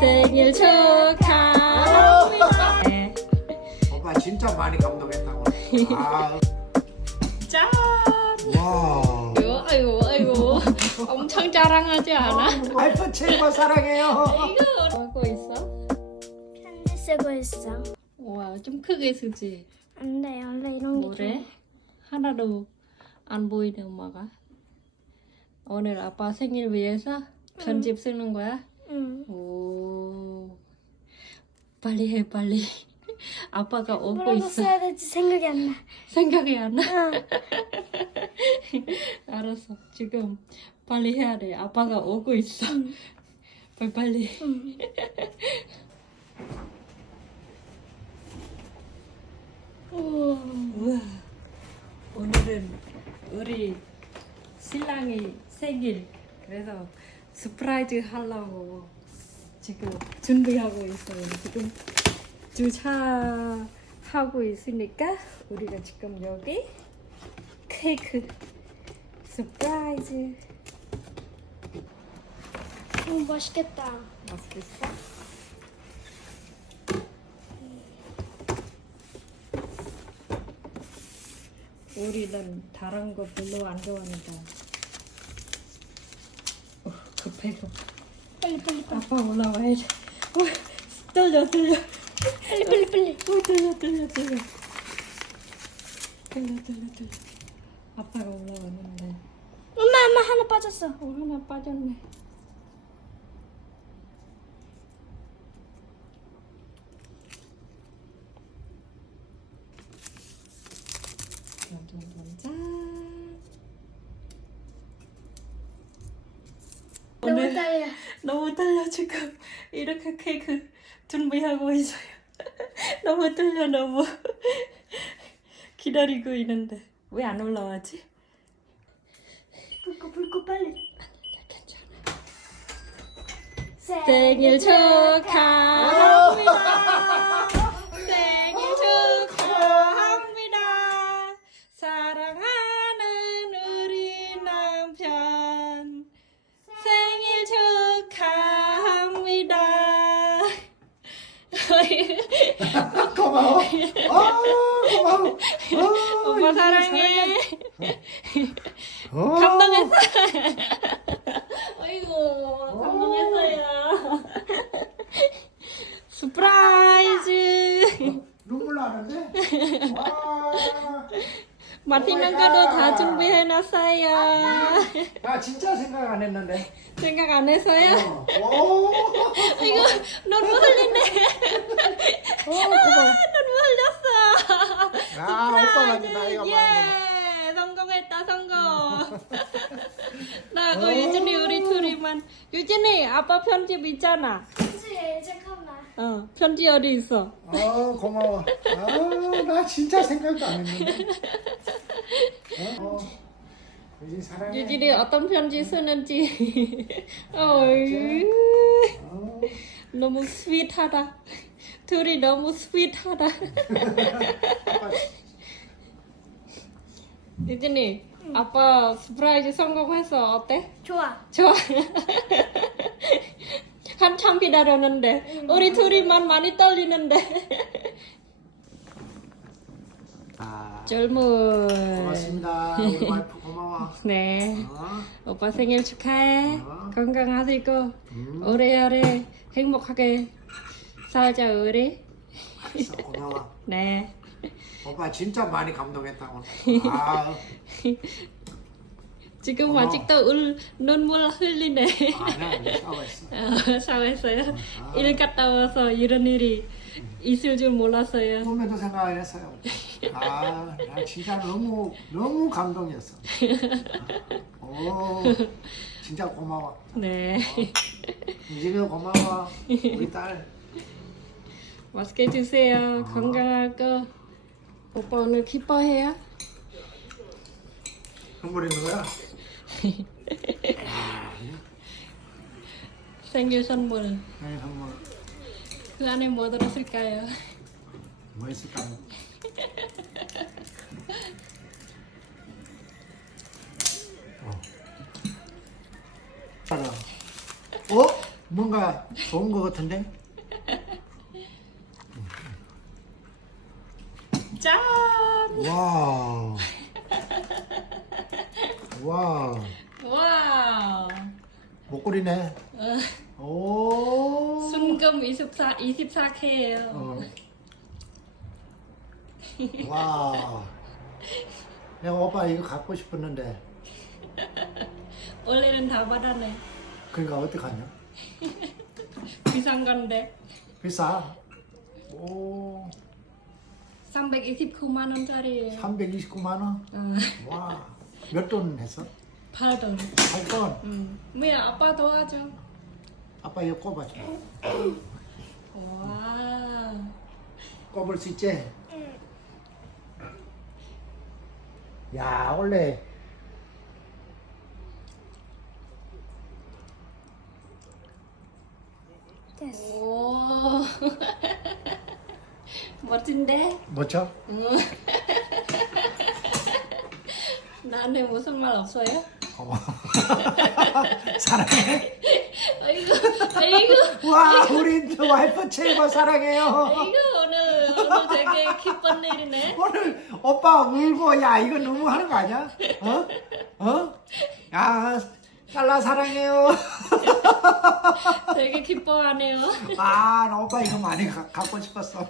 생일 축하합니다. 네. 오빠 진짜 많이 감동했다고. 아, 짠! 와. 아이고, 아이고, 아이고. 엄청 자랑하지 않아? 알파 최고 사랑해요. 이거 하고 있어? 편지 쓰고 있어. 와, 좀 크게 쓰지. 안 돼, 원래 이런 게 뭐래? 하나도 안 보이네, 엄마가. 오늘 아빠 생일 위해서 편집 쓰는 거야? 응. 오. 빨리 해, 빨리. 아빠가 오고 뭐라고 있어. 써야 될지 생각이 안 나. 생각이 안 나? 응. 알았어. 지금 빨리 해야 돼. 아빠가 오고 있어. 빨리 빨리. 응. 우와. 우와. 오늘은 우리 신랑이 생일. 그래서 서프라이즈 하려고 지금 준비하고 있어요. 지금 주차 하고 있으니까 우리가 지금 여기 케이크 서프라이즈 오, 맛있겠다. 맛있겠어? 우리는 다른 거 별로 안 좋아하니까 어, 급해 급해 빨리, 빨리, 빨리. 아빠 올라와야 돼 어, 떨려 떨려 빨리, 빨리, 빨리. 어, 떨려 떨려 떨려 떨려 떨려 떨려 아빠가 올라왔는데 엄마, 엄마 하나 빠졌어. 어 하나 빠졌네 짠짠짠 너무 떨려. 너무 떨려 지금 이렇게 케이크 준비하고 있어요. 너무 떨려 너무 기다리고 있는데 왜 안 올라와지? 불고, 불고, 빨리. 괜찮아. 생일 생일 축하합니다. 고마워. 아, 고마워. 아, 오빠 사랑해. 어. 감동했어. 아이고 감동했어요. 서프라이즈. 눈물 나는데? 와. 맛있는 거도 다 준비해놨어요. 나 진짜 생각 안 했는데. 생각 안 했어요? 어. 오. 이거 눈물 흘리네. 어, 고마워. 눈물 흘렸어. 아, 오빠가 이제 나이가 예, 성공했다 성공. 나하고 어. 유진이 우리 둘이만. 유진이 아빠 편집 있잖아. 어 편지 어디 있어? 어, 고마워. 아, 나 진짜 생각도 안 했는데. 어, 어. 유진 사랑해. 유진이 어떤 편지 쓰는지. 어이. 어. 너무 스윗하다. 둘이 너무 스윗하다. 유진이 아빠 서프라이즈 성공해서 어때? 좋아. 좋아. 한참 기다렸는데 우리 둘이만 많이 떨리는데. 아, 젊은. 고맙습니다. 우리 와이프 고마워. 네. 어? 오빠 생일 축하해. 어. 건강하시고 음. 오래오래 행복하게 살자 우리. 알았어, 고마워. 네. 오빠 진짜 많이 감동했다고. 아, 지금 고마워. 아직도 울, 눈물 흘리네. 이제 샤워했어. 어, 샤워했어요. 아. 일 갔다 와서 이런 일이 있을 줄 몰랐어요. 꿈에도 생각 안 했어요. 아, 나 진짜 너무 너무 감동이었어. 오, 진짜 고마워. 네. 유진이 고마워. 우리 딸. 맛있게 드세요. 아. 건강하고. 오빠 오늘 기뻐해요? 선물 있는 거야? 생일 선물. 네, 선물. 그 안에 뭐 들었을까요? 뭐 있을까요? 어. 따라. 어? 뭔가 좋은 거 같은데? 짠! 와. 와. 와우! 목걸이네. 어, 오. 순금 24, 24K예요. 어. 와. 내가 오빠 이거 갖고 싶었는데. 원래는 다 받았네. 그러니까 어떡하냐? 비싼 건데. 비싸. 오. 329만 원짜리예요. 329만 원? 어, 와. 몇 돈 했어? 8돈. 8돈. 음. 뭐야, 아빠 도와줘. 아빠 이거 꼽아줘. 와. 꼽을 수 있지? 응. 야, 원래 됐어. 오. 멋진데? 뭐죠? 응. 나한테 무슨 말 없어요? 고마워. 사랑해. 아이고, 아이고, 와, 우리 와이프 최고 사랑해요. 아이고, 오늘, 오늘 되게 기쁜 일이네. 오늘 오빠 울고 야 이거 너무 하는 거 아니야? 어? 어? 야 딸라 사랑해요. 되게 기뻐하네요. 아, 나 오빠 이거 많이 가, 갖고 싶었어.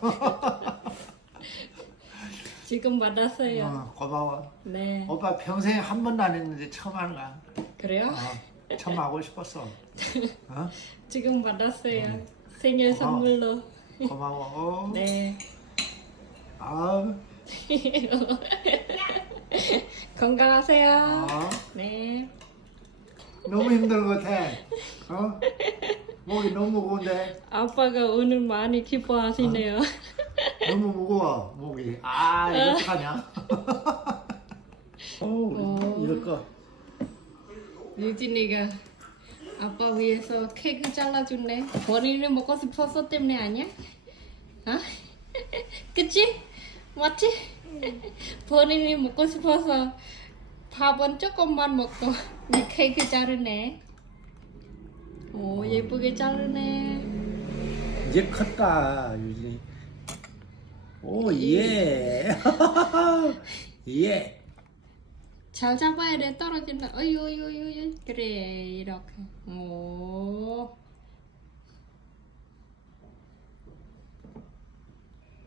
지금 받았어요. 어, 고마워. 네. 오빠 평생 한 번도 안 했는데 처음 하는 거야. 그래요? 어, 처음 하고 싶었어. 어? 지금 받았어요. 생일 선물로. 고마워. 네. 아, 건강하세요. 어, 네. 너무 힘든 것 같아. 어? 목이 너무 무거운데 아빠가 오늘 많이 기뻐하시네요. 너무 무거워 목이. 아 이거 어떡하냐? 오, 이럴 거. 유진이가 아빠 위해서 케이크 잘라줬네. 본인이 먹고 싶어서 때문에 아니야? 어? 그치? 맞지? 본인이 먹고 싶어서 밥은 조금만 먹고 이 케이크 자르네. 오 예쁘게 자르네. 이제 컸다 유진이. 오 예. 예. 잘 잡아야 돼 떨어진다. 어유 어유 어유 어유. 그래 이렇게. 오.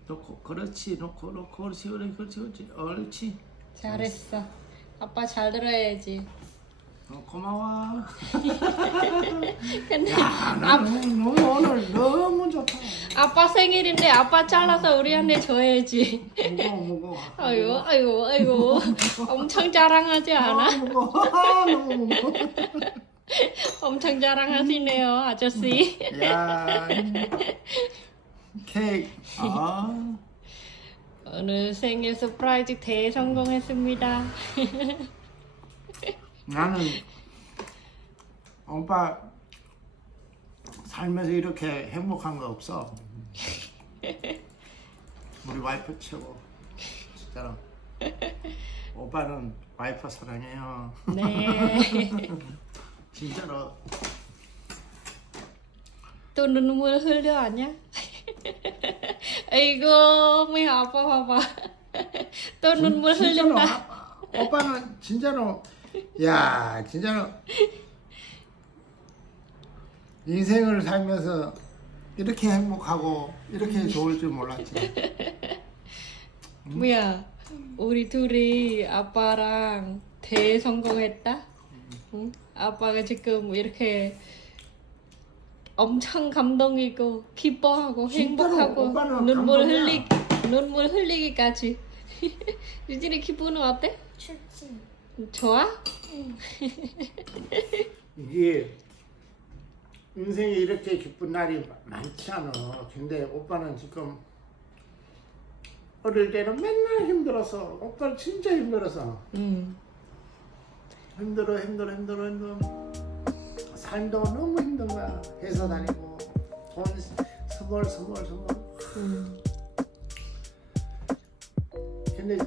놓고 그렇지 놓고 놓고 그렇지 그렇지 그렇지 옳지. 잘했어. 아빠 잘 들어야지. 어, 고마워. 근데 야, 나 너무, 너무 오늘 너무 좋다. 아빠 생일인데 아빠 잘라서 우리한테 줘야지. 무거워 무거워. 아유, 아유, 아이고. 엄청 자랑하지 않아? 아, 무거워. 아, 너무 무거워. 엄청 자랑하시네요, 아저씨. 야, 케이크. 아, 오늘 생일 서프라이즈 대성공했습니다. 나는 오빠 살면서 이렇게 행복한 거 없어. 우리 와이프 최고. 진짜로. 오빠는 와이프 사랑해요. 네. 진짜로. 또 눈물 흘려 아냐? 아이고, 우리 아빠 봐봐. 또 눈물 진짜로 흘린다. 아- 오빠는 진짜로 야 진짜로 인생을 살면서 이렇게 행복하고 이렇게 좋을 줄 몰랐지. 뭐야, 우리 둘이 아빠랑 대성공했다? 응? 아빠가 지금 이렇게 엄청 감동이고 기뻐하고 진짜로 행복하고 눈물. 흘리 눈물 흘리기까지 유진이 기분은 어때? 좋지. 좋아? 이게 인생에 이렇게 기쁜 날이 많지 않아. 근데 오빠는 지금 어릴 때는 맨날 힘들었어. 오빠는 진짜 힘들었어. 응. 힘들어 힘들어 힘들어 힘들어 삶도 너무 힘든 거야 회사 다니고 돈 스멀 스멀 스멀 응. 근데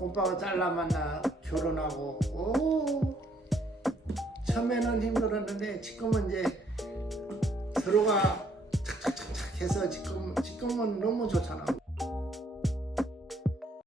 오빠가 잘라 만나 결혼하고 오 처음에는 힘들었는데 지금은 이제 들어가 착착착착 해서 지금 지금은 너무 좋잖아.